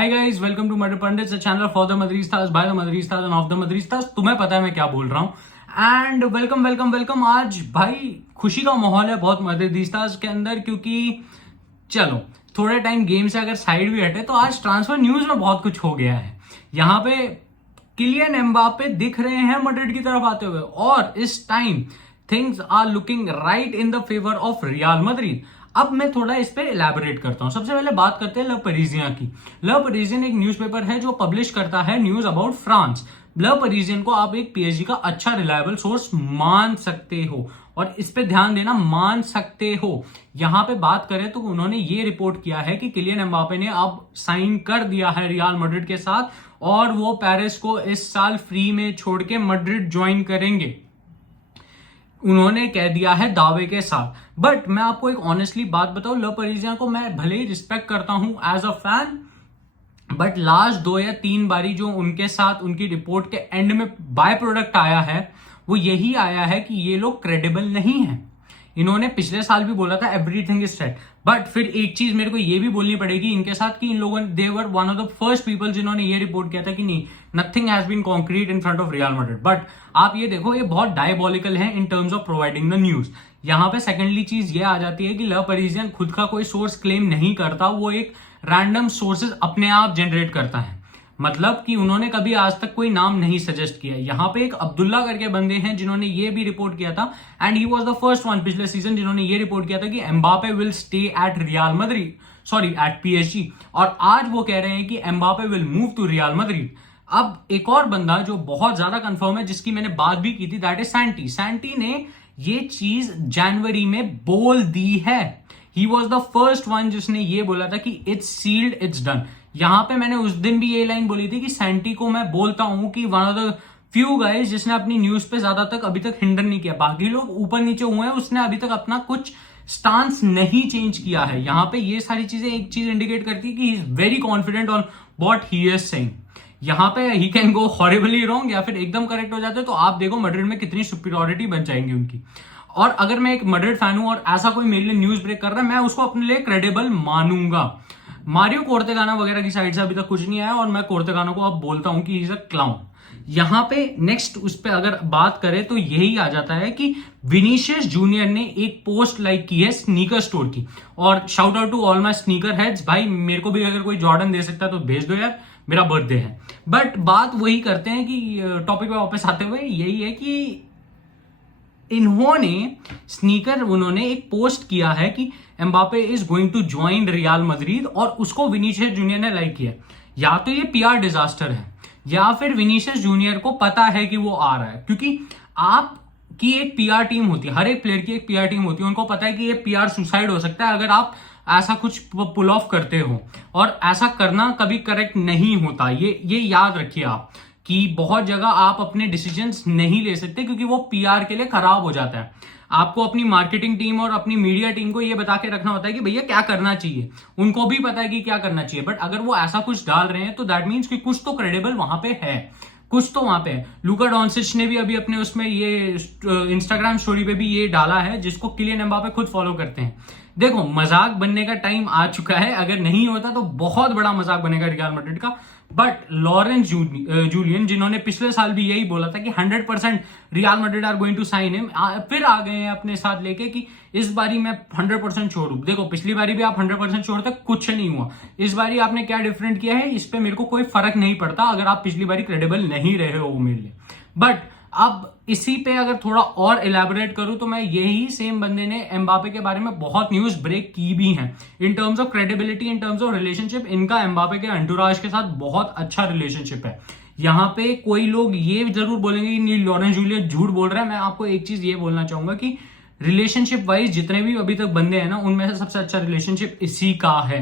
Hi guys, welcome to Matar Pandit, channel for the Madridistas, by the Madridistas and of the Madridistas. तुम्हें पता है मैं क्या बोल रहा हूं। And welcome welcome welcome. आज भाई खुशी का माहौल है बहुत मदरीस्ताज के अंदर, क्योंकि चलो थोड़े टाइम गेम से अगर साइड भी हटे तो आज ट्रांसफर न्यूज में बहुत कुछ हो गया है। यहाँ पे किलियन एम्बापे दिख रहे हैं मैड्रिड की तरफ आते हुए, और इस time things are looking right in the favour of Real Madrid. अब मैं थोड़ा इस पे इलेबोरेट करता हूं। सबसे पहले बात करते हैं ल पेरिजियन की। ल पेरिजियन एक न्यूज़पेपर है जो पब्लिश करता है न्यूज अबाउट फ्रांस। ल पेरिजियन को आप एक पीएसजी का अच्छा रिलायबल सोर्स मान सकते हो, और इस पे ध्यान देना, मान सकते हो। यहां पे बात करें तो उन्होंने ये रिपोर्ट किया है कि किलियन एम्बापे ने अब साइन कर दिया है रियल मैड्रिड के साथ, और वो पेरिस को इस साल फ्री में छोड़ के मैड्रिड ज्वाइन करेंगे, उन्होंने कह दिया है दावे के साथ। बट मैं आपको एक ऑनेस्टली बात बताऊं, ल पेरिजियन को मैं भले ही रिस्पेक्ट करता हूं as a fan, but last 2 या 3 बारी जो उनके साथ उनकी रिपोर्ट के एंड में बाय प्रोडक्ट आया है, वो यही आया है कि ये लोग क्रेडिबल नहीं है। इन्होंने पिछले साल भी बोला था एवरीथिंग इज सेट, बट फिर एक चीज मेरे को ये भी बोलनी पड़ेगी इनके साथ कि इन लोगों ने, they were one of the first people जिन्होंने ये रिपोर्ट किया था कि नहीं, nothing has been concrete in front of Real Madrid. But आप ये देखो, ये बहुत डायबॉलिकल है in terms of providing the news. यहां पे सेकेंडली चीज ये आ जाती है कि ल पेरिजियन खुद का कोई सोर्स क्लेम नहीं करता, वो एक रैंडम सोर्सेज अपने आप जनरेट करता है। मतलब कि उन्होंने कभी आज तक कोई नाम नहीं सजेस्ट किया। यहाँ पे एक अब्दुल्ला करके बंदे हैं जिन्होंने ये भी रिपोर्ट किया था, and he was the first one पिछले सीजन जिन्होंने ये रिपोर्ट किया था कि Mbappe will stay at Real Madrid, sorry at PSG. और आज वो कह रहे हैं कि Mbappe will move to Real Madrid. अब एक और बंदा जो बहुत ज्यादा कंफर्म है, जिसकी मैंने बात भी की थी, दैट इज सैंटी। सैंटी ने ये चीज जनवरी में बोल दी है। He was the first one जिसने ये बोला था कि इट्स सील्ड, इट्स डन। यहां पे मैंने उस दिन भी ये लाइन बोली थी कि सैंटी को मैं बोलता हूं कि one of the few guys जिसने अपनी न्यूज पे ज्यादा तक अभी तक हिंडर नहीं किया। बाकी लोग ऊपर नीचे हुए हैं, उसने अभी तक अपना कुछ स्टांस नहीं चेंज किया है। यहां पे ये सारी चीजें एक चीज इंडिकेट करती है कि he is very confident on what he is saying. यहां पे he can go horribly wrong, या फिर एकदम करेक्ट हो जाते, तो आप देखो मैड्रिड में कितनी सुपीरियरिटी बन जाएंगी उनकी। और अगर मैं एक मैड्रिड फैन हूं और ऐसा कोई मेरे लिए न्यूज ब्रेक कर रहा है, मैं उसको अपने लिए क्रेडिबल मानूंगा। मारियो कोर्तेगाना वगैरह की साइड से अभी तक कुछ नहीं आया, और मैं कोर्तेगाना को अब बोलता हूं कि ही इज अ क्लाउन। यहां पे नेक्स्ट उस पे अगर बात करें तो यही आ जाता है कि विनीशियस जूनियर ने एक पोस्ट लाइक की है स्नीकर स्टोर की, और shout out to all my sneaker heads. भाई मेरे को भी अगर कोई जॉर्डन दे सकता है तो भेज दो यार, मेरा बर्थडे है। बट बात वही करते हैं कि टॉपिक पे वापस आते हुए यही है कि इन्होंने उन्होंने एक पोस्ट किया है कि Mbappe is going to join Real Madrid, और उसको विनीशियस जूनियर ने लाइक किया। या तो ये पीआर डिजास्टर है, या फिर विनीशियस जूनियर को पता है कि वो आ रहा है। क्योंकि आपकी एक पीआर टीम होती है, हर एक प्लेयर की एक पीआर टीम होती है, उनको पता है कि ये पीआर सुसाइड हो सकता है अगर आप ऐसा कुछ पुल ऑफ करते हो, और ऐसा करना कभी करेक्ट नहीं होता। ये याद रखिए आप कि बहुत जगह आप अपने डिसीजंस नहीं ले सकते, क्योंकि वो पीआर के लिए खराब हो जाता है। आपको अपनी मार्केटिंग टीम और अपनी मीडिया टीम को ये बता के रखना होता है कि भैया क्या करना चाहिए, उनको भी पता है कि क्या करना चाहिए। बट अगर वो ऐसा कुछ डाल रहे हैं तो दैट मीन्स कि कुछ तो क्रेडिबल वहां पे है, कुछ तो वहां पे है। लूका डॉन्चिच ने भी अभी अपने उसमें ये इंस्टाग्राम स्टोरी पे भी ये डाला है, जिसको किलियन एम्बापे खुद फॉलो करते हैं। देखो, मजाक बनने का टाइम आ चुका है, अगर नहीं होता तो बहुत बड़ा मजाक बनेगा रियल मैड्रिड का। बट लॉरेंस जूलियन, जिन्होंने पिछले साल भी यही बोला था कि 100% Real Madrid are going to sign him, फिर आ गए हैं अपने साथ लेके कि इस बारी मैं 100% छोड़ू। देखो, पिछली बारी भी आप 100% छोड़ते, कुछ नहीं हुआ। इस बारी आपने क्या डिफरेंट किया है, इस पे मेरे को कोई फर्क नहीं पड़ता अगर आप पिछली बारी क्रेडिबल नहीं रहे हो मेरे लिए। बट अब इसी पे अगर थोड़ा और इलेबोरेट करूं तो मैं यही सेम बंदे ने एम्बापे के बारे में बहुत न्यूज ब्रेक की भी हैं इन terms of credibility, in terms of relationship. इनका एम्बापे के एंटुराज के साथ बहुत अच्छा रिलेशनशिप है। यहाँ पे कोई लोग ये जरूर बोलेंगे कि लॉरेंस जूलियन झूठ बोल रहा है। मैं आपको एक चीज ये बोलना चाहूंगा कि रिलेशनशिप वाइज जितने भी अभी तक बंदे हैं ना, उनमें से सबसे अच्छा रिलेशनशिप इसी का है।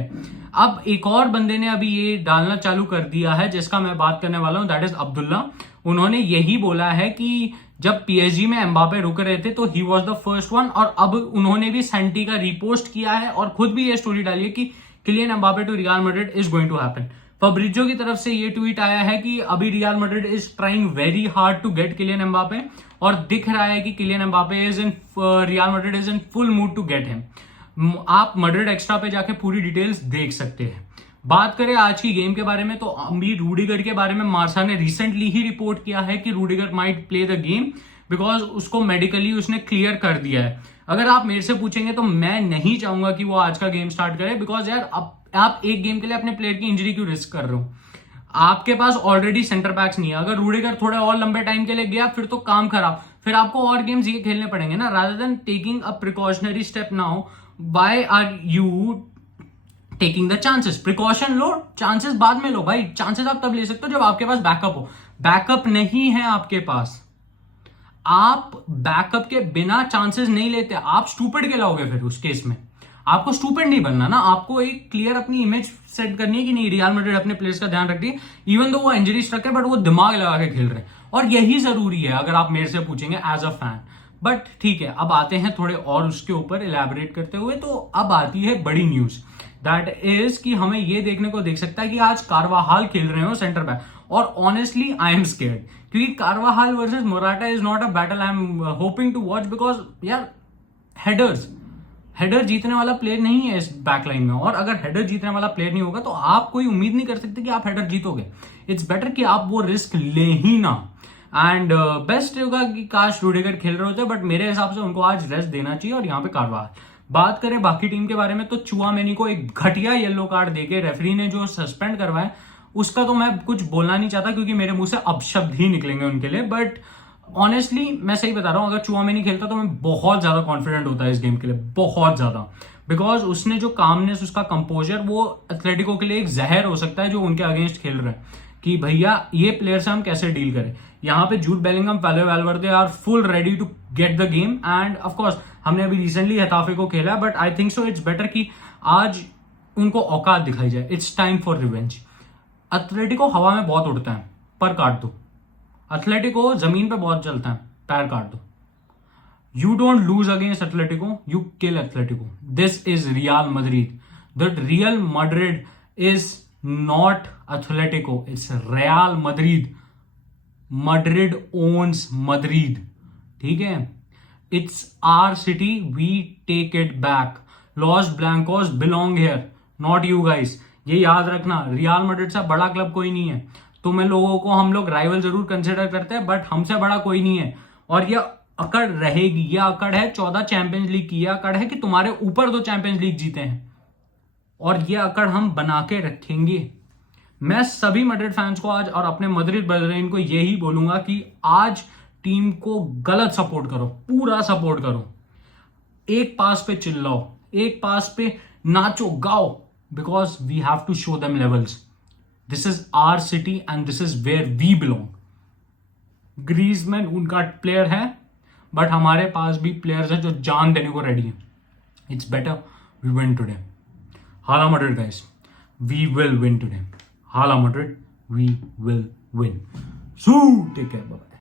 अब एक और बंदे ने अभी ये डालना चालू कर दिया है जिसका मैं बात करने वाला हूं, दैट इज अब्दुल्ला। उन्होंने यही बोला है कि जब पीएसजी में एम्बापे रुक रहे थे तो he was the first one, और अब उन्होंने भी सैंटी का रिपोस्ट किया है और खुद भी ये स्टोरी डाली है कि Kylian Mbappe to Real Madrid is going to happen. Fabrizio की तरफ से ये ट्वीट आया है कि अभी Real Madrid is trying very hard to get Kylian Mbappe, और दिख रहा है कि Kylian Mbappe is in Real Madrid is in full mood to get him. आप मैड्रिड एक्स्ट्रा पे जाके पूरी डिटेल्स देख सकते हैं। बात करें आज की गेम के बारे में, तो अभी रूडिगर के बारे में मार्सा ने रिसेंटली ही रिपोर्ट किया है कि Rudiger might play the game because उसको मेडिकली उसने क्लियर कर दिया है। अगर आप मेरे से पूछेंगे तो मैं नहीं चाहूंगा कि वो आज का गेम स्टार्ट करे, बिकॉज यार आप एक गेम के लिए अपने प्लेयर की इंजरी क्यों रिस्क कर रहे हो? आपके पास ऑलरेडी सेंटर बैक्स नहीं है। अगर रूडिगर थोड़े और लंबे टाइम के लिए गया फिर तो काम खराब, फिर आपको और गेम्स ये खेलने पड़ेंगे ना, rather than taking a precautionary step now. Why are you taking the chances? Precaution लो, चांसेस बाद में लो भाई। चांसेस आप तब ले सकते हो जब आपके पास बैकअप हो। बैकअप नहीं है आपके पास, आप बैकअप के बिना चांसेस नहीं लेते। आप स्टूपिड कहलाओगे फिर उस केस में। आपको स्टूपिड नहीं बनना ना, आपको एक क्लियर अपनी इमेज सेट करनी है कि नहीं, रियल मैड्रिड अपने प्लेयर्स का ध्यान रखती है, इवन दो वो इंजरी स्ट्रक है बट वो दिमाग लगा के खेल रहे हैं, और यही जरूरी है अगर आप मेरे से पूछेंगे एज अ फैन। बट ठीक है, अब आते हैं थोड़े और उसके ऊपर इलेबोरेट करते हुए। तो अब आती है बड़ी न्यूज, दैट इज कि हमें ये देखने को देख सकता है कि आज कारवाहाल खेल रहे हो सेंटर बैक, और ऑनेस्टली आई एम स्केर्ड, क्योंकि Carvajal versus Morata is not a battle I am hoping to watch, because यार हेडर जीतने वाला प्लेयर नहीं है इस बैकलाइन में, और अगर हेडर जीतने वाला प्लेयर नहीं होगा तो आप कोई उम्मीद नहीं कर सकते कि आप हेडर जीतोगे। इट्स बेटर कि आप वो रिस्क ले ही ना। एंड बेस्ट होगा कि काश रूडिगर खेल रहे होते, बट मेरे हिसाब से उनको आज रेस्ट देना चाहिए। और यहाँ पे कारवाहाल, बात करें बाकी टीम के बारे में, तो चुआमेनी को एक घटिया येलो कार्ड देके रेफरी ने जो सस्पेंड करवाया उसका तो मैं कुछ बोलना नहीं चाहता, क्योंकि मेरे मुंह से अपशब्द ही निकलेंगे उनके लिए। बट ऑनेस्टली मैं सही बता रहा हूं, अगर चुआमेनी खेलता तो मैं बहुत ज्यादा कॉन्फिडेंट होता है इस गेम के लिए, बहुत ज्यादा। बिकॉज उसने जो कामनेस, उसका कंपोजर, वो एथलेटिको के लिए एक जहर हो सकता है जो उनके अगेंस्ट खेल रहे हैं, कि भैया ये प्लेयर से हम कैसे डील करें। यहाँ पे Jude Bellingham, Fede Valverde are full ready to get the game. And of course हमने अभी रिसेंटली हेताफे को खेला, but I think so it's better कि आज उनको औकात दिखाई जाए। It's time for revenge. Atletico हवा में बहुत उड़ता है, पर काट दो। एथलेटिको जमीन पे बहुत चलता है, पैर काट दो। You don't lose against Atletico, you kill Atletico. This is Real Madrid. The Real Madrid is not Atletico, it's Real Madrid. Madrid owns Madrid, ठीक है? It's our city, we take it back. Los Blancos belong here, not you guys. ये याद रखना, real Madrid से बड़ा club कोई नहीं है। तुम्हें लोगों को हम लोग राइवल जरूर कंसिडर करते हैं, बट हमसे बड़ा कोई नहीं है। और ये अकड़ रहेगी। ये अकड़ है 14 चैंपियंस लीग की, ये अकड़ है कि तुम्हारे ऊपर 2 चैंपियंस लीग जीते हैं, और ये अकड़ हम बना के रखेंगे। मैं सभी मैड्रिड फैंस को आज, और अपने मद्रिद ब्रदरेन को यही बोलूंगा कि आज टीम को गलत सपोर्ट करो, पूरा सपोर्ट करो। एक पास पे चिल्लाओ, एक पास पे नाचो गाओ, because we have to show them levels. This is our city and this is where we belong. Griezmann उनका प्लेयर है, बट हमारे पास भी प्लेयर्स हैं जो जान देने को रेडी हैं। It's better we win today. Hala Madrid guys, we will win today. Hala Madrid, we will win. So take care, bye.